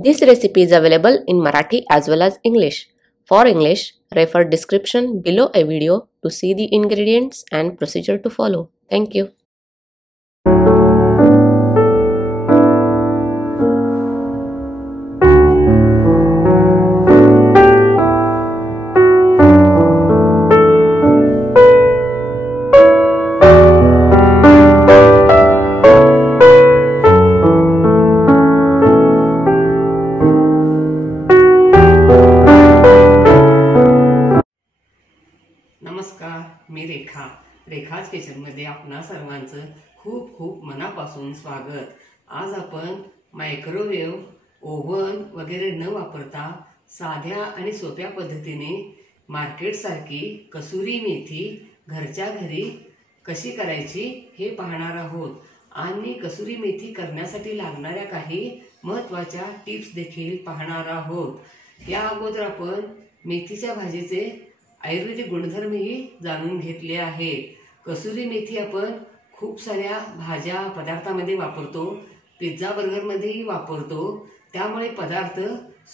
This recipe is available in Marathi as well as English. For English, refer description below a video to see the ingredients and procedure to follow. Thank you. नमस्कार, मी रेखाच किचनमध्ये आपणा सर्वांचं खूप खूप मनापासून स्वागत। आज आपण मायक्रोवेव्ह, ओव्हन वगैरे न वापरता साध्या आणि सोप्या पद्धतीने मार्केट सारखी कसुरी मेथी घरच्या घरी कशी करायची हे पाहणार आहोत आणि कसुरी मेथी करण्यासाठी लागणाऱ्या काही महत्त्वाच्या टिप्स देखील पाहणार आहोत। या अगोदर आपण मेथीच्या भाजीचे आयुर्वेदिक गुणधर्मही जाणून घेतले आहेत। कसुरी मेथी आपण खूप साऱ्या भाज्या पदार्थामध्ये वापरतो, पिझ्झा बर्गरमध्येही वापरतो, त्यामुळे पदार्थ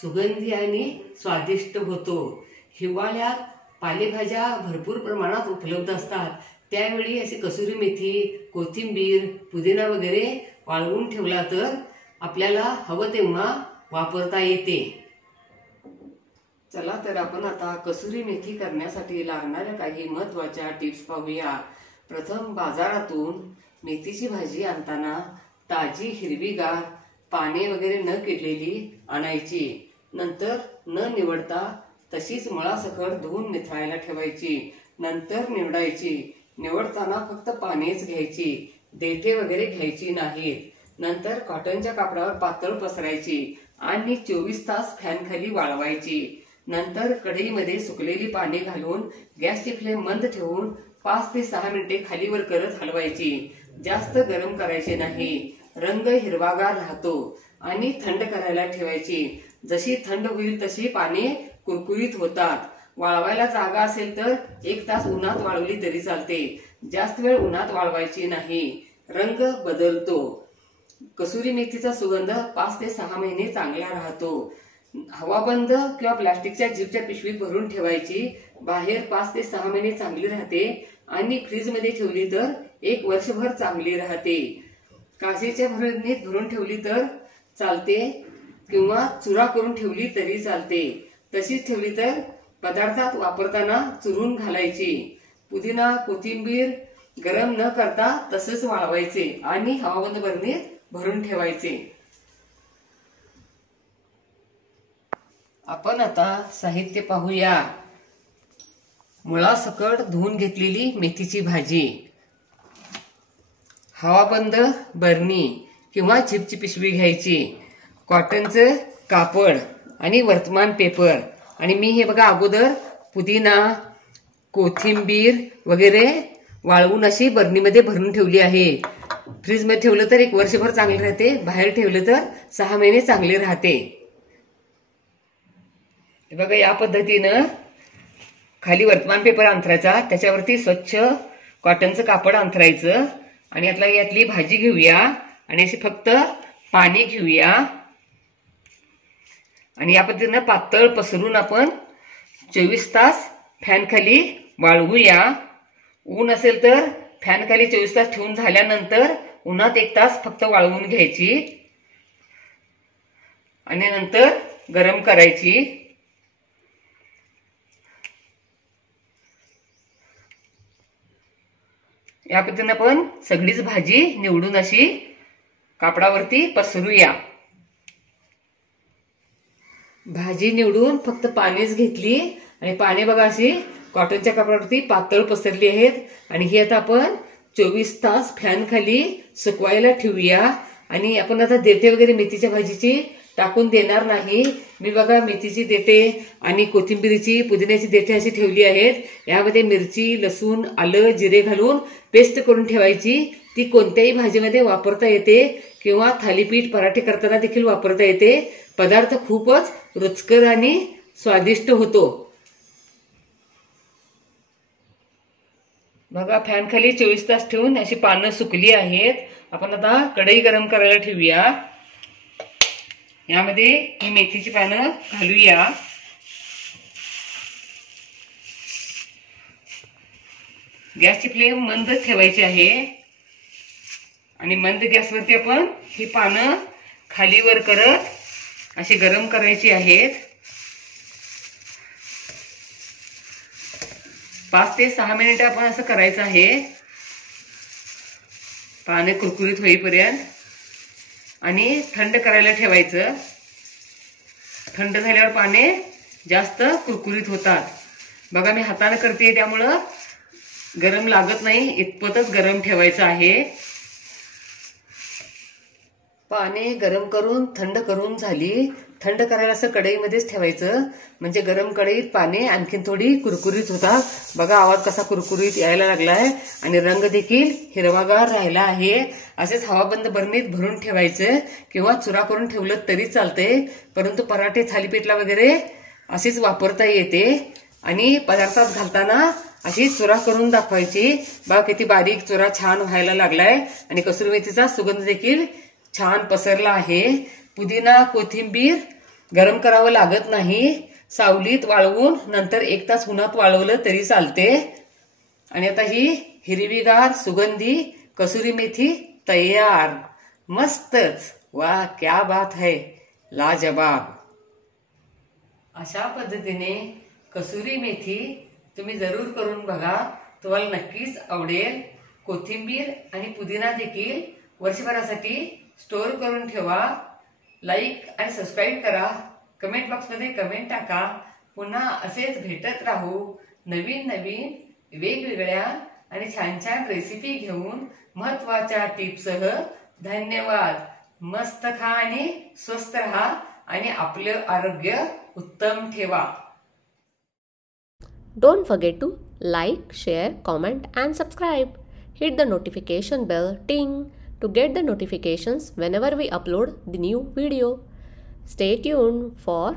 सुगंधी आणि स्वादिष्ट होतो। हिवाळ्यात पालेभाज्या भरपूर प्रमाणात उपलब्ध असतात, त्यावेळी अशी कसुरी मेथी, कोथिंबीर, पुदिना वगैरे वाळवून ठेवला तर आपल्याला हवं तेव्हा वापरता येते। चला तर आपण आता कसुरी मेथी करण्यासाठी लागणाऱ्या काही महत्त्वाच्या टिप्स पाहूया। प्रथम बाजारातून मेथीची भाजी आणताना ताजी हिरवीगार पाने वगैरे न किडलेली आणायची। नंतर न निवडता तशीच मुळासकट धुवून निथळायला ठेवायची। नंतर निवडायची। निवडताना फक्त पानेच घ्यायची, देठे वगैरे घ्यायची नाहीत। नंतर कॉटनच्या कापडावर पातळ पसरायची आणि 24 तास फॅन खाली वाळवायची। नंतर कढईमध्ये सुकलेली पाने घालून गॅसची फ्लेम मंद ठेवून 5 ते 6 मिनिटे खालीवर करत हलवायची। जास्त गरम करायचे नाही। रंग हिरवागार राहतो आणि थंड करायला ठेवायची। जशी थंड होईल तशी पाने कुरकुरीत होतात। वाळवायला जागा असेल तर 1 तास उन्हात वाळवली तरी चालते। जास्त वेळ उन्हात वाळवायची नाही, रंग बदलतो। कसुरी मेथीचा सुगंध 5 ते 6 महिने चांगला राहतो। हवाबंद किंवा प्लास्टिकच्या जिपच्या पिशवीत भरून ठेवायची। बाहेर 5 ते 6 महिने चांगली राहते आणि फ्रीज मध्ये ठेवली तर 1 वर्षभर चांगली राहते। काचेच्या भरणीत भरून ठेवली तर चालते किंवा चुरा करून ठेवली तरी चालते। तशीच ठेवली तर पदार्थात वापरताना चुरून घालायची। पुदिना, कोथिंबीर गरम न करता तसंच वाळवायचे आणि हवाबंद भरणीत भरून ठेवायचे। आपण आता साहित्य पाहूया। मुळासकट धुवून घेतलेली मेथीची भाजी, हवाबंद बरणी किंवा चिपची पिशवी घ्यायची, कॉटनचं कापड आणि वर्तमान पेपर। आणि मी हे बघा अगोदर पुदिना, कोथिंबीर वगैरे वाळवून अशी बरणीमध्ये भरून ठेवली आहे। फ्रीज मध्ये ठेवलं तर 1 वर्षभर चांगले राहते, बाहेर ठेवलं तर 6 महिने चांगले राहते। बघा या पद्धतीनं खाली वर्तमान पेपर अंथरायचा, त्याच्यावरती स्वच्छ कॉटनचं कापड अंथरायचं आणि यातली भाजी घेऊया आणि अशी फक्त पाणी घेऊया आणि या पद्धतीनं पातळ पसरून आपण 24 तास फॅन खाली वाळवूया। ऊन असेल तर फॅन खाली 24 तास ठेवून झाल्यानंतर उन्हात 1 तास फक्त वाळवून घ्यायची आणि नंतर गरम करायची। या पद्धतीने आपण सगळीच भाजी निवडून अशी कापडावरती पसरूया। भाजी निवडून फक्त पानेच घेतली आणि पाने बघा अशी कॉटनच्या कापडावरती पातळ पसरली आहेत आणि ही आता आपण 24 तास फॅन खाली सुकवायला ठेवूया। आणि आपण आता देठे वगैरे मेथीच्या भाजीची टाकून देणार नाही। मी बघा मेथीची देठे आणि कोथिंबीरीची, पुदिन्याची देठे अशी ठेवली आहेत। यामध्ये मिरची, लसूण, आलं, जिरे घालून पेस्ट करून ठेवायची। ती कोणत्याही भाजीमध्ये वापरता येते किंवा थालीपीठ, पराठे करताना देखील वापरता येते। पदार्थ खूपच रुचकर आणि स्वादिष्ट होतो। बघा फॅन खाली 24 तास ठेवून अशी पानं सुकली आहेत। आपण आता कढई गरम करायला ठेवूया यामध्ये ही मेथीची पानं घालूया. गॅसची फ्लेम मंद ठेवायची आहे आणि मंद गॅसवरती आपण ही पानं खाली वर करत अशी गरम करायची आहेत. 5 ते 6 मिनिटं आपण असं करायचं आहे, पाने कुरकुरीत होईपर्यंत. आणि थंड करायला ठेवायचं. थंड झाल्यावर पाने जास्त कुरकुरीत होतात. बघा मी हाताने करते त्यामुळं गरम लागत नाही, इतपतच गरम ठेवायचं आहे. पाने गरम करून थंड करून झाली. थंड करायला असं कढईमध्येच ठेवायचं, म्हणजे गरम कढईत पाने आणखीन थोडी कुरकुरीत होतात. बघा आवाज कसा कुरकुरीत यायला लागलाय आणि रंग देखील हिरवागार राहिला आहे. असेच हवाबंद बरणीत भरून ठेवायचं किंवा चुरा करून ठेवलं तरी चालतंय, परंतु पराठे थालीपीठला वगैरे अशीच वापरता येते. आणि पदार्थात घालताना अशी चुरा करून दाखवायची. बघा किती बारीक चुरा छान व्हायला लागलाय आणि कसुरी मेथीचा सुगंध देखील छान पसरला आहे. पुदिना कोथिंबीर गरम करावं लागत नाही. सावलीत वाळवून नंतर 1 तास उन्हात वाळवलं तरी चालते. आणि आता ही हिरवीगार सुगंधी कसुरी मेथी तयार. मस्तच. वाह क्या बात है, लाजवाब. अशा पद्धतीने कसुरी मेथी तुम्ही जरूर करून बघा, तुम्हाला नक्कीच आवडेल. कोथिंबीर आणि पुदिना देखील वर्षभरासाठी स्टोअर करून ठेवा. लाईक आणि सबस्क्राईब करा. कमेंट बॉक्समध्ये कमेंट टाका. पुन्हा असेच भेटत राहू नवीन नवीन वेगवेगळ्या आणि छान छान रेसिपी घेऊन महत्वाच्या टिप्ससह. धन्यवाद. मस्त खा आणि स्वस्थ राहा आणि आपलं आरोग्य उत्तम ठेवा. Don't forget to like, share, comment and subscribe. Hit the notification bell ting to get the notifications whenever we upload the new video. Stay tuned for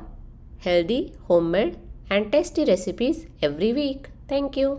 healthy, homemade and tasty recipes every week. Thank you.